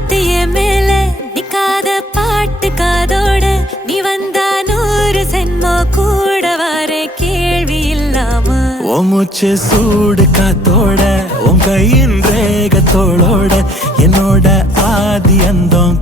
காத்திய மேல நிக்காத பாட்டு காதோட நீ வந்தா 100 சென்மோ கூட வர கேள்வி இல்லாம மூச்சு சூடு காத்தோட உன் கையின் ரேகத்தோளோட என்னோட ஆதி அந்தம்